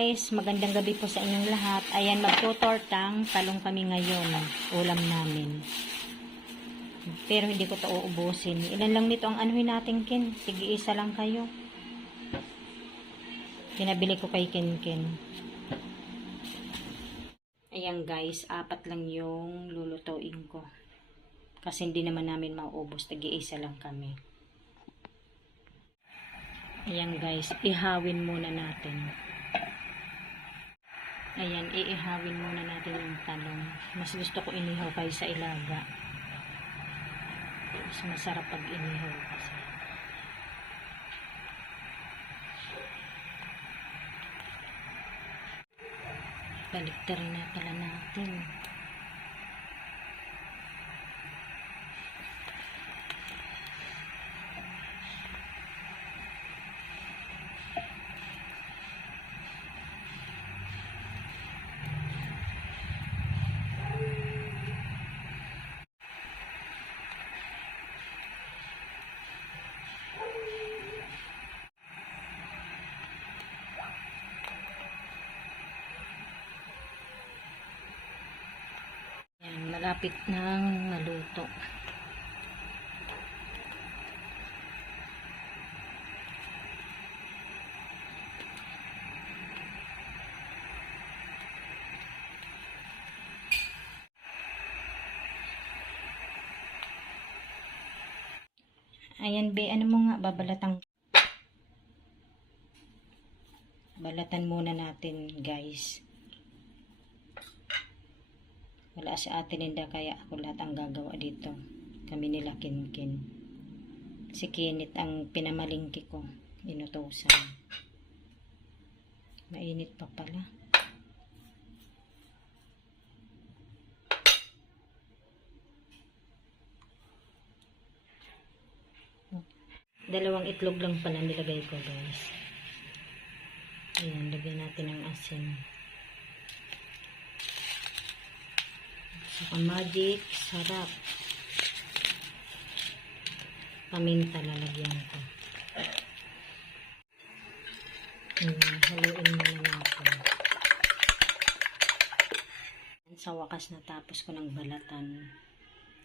guys, magandang gabi po sa inyong lahat. Ayan, magtutortang talong kami ngayon. Ulam namin. Pero hindi ko to uubusin. Ilan lang nito ang anuhin natin, Ken? Tig-iisa lang kayo. Pinabili ko kay Ken. Ayan guys, 4 lang yung lulutuin ko. Kasi hindi naman namin mauubos. Tig-iisa lang kami. Ayan guys, ihawin muna natin. Ayan, iihawin muna natin yung talong. Mas gusto ko inihaw kaysa ilaga. Mas masarap pag inihaw kasi. Baliktarin na pala natin. Ayan, malapit nang maluto. Ayan, be, ano mo nga, balatan muna natin, guys. Wala si Ate Linda, kaya ako lahat ang gagawa dito. Kami nila Ken. Si Kinit ang pinamalingki ko. Inutusan. Mainit pa pala. Dalawang itlog lang pala nilagay ko, guys. Ayan, lagyan natin ng asin. Saka magic, sarap. Paminta lalagyan ko. Haluin muna natin. Sa wakas natapos ko ng balatan.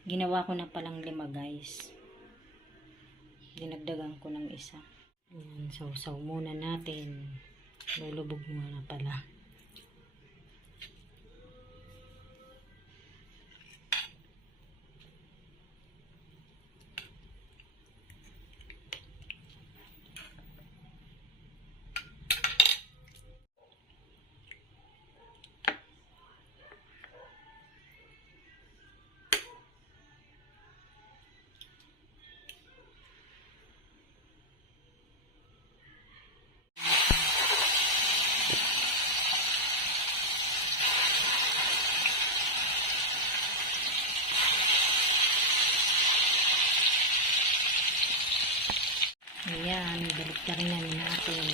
Ginawa ko na palang 5, guys. Dinagdagan ko ng isa. Ayan, sausaw muna natin. Lulubog muna pala. Ayan, balik na rin natin.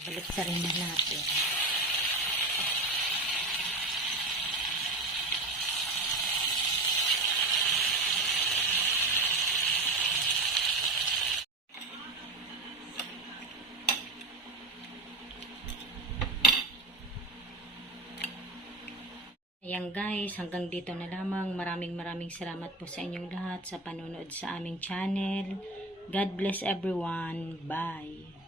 Balik sa rin na natin. Ayan guys, hanggang dito na lamang. Maraming salamat po sa inyong lahat sa panonood sa aming channel. God bless everyone. Bye.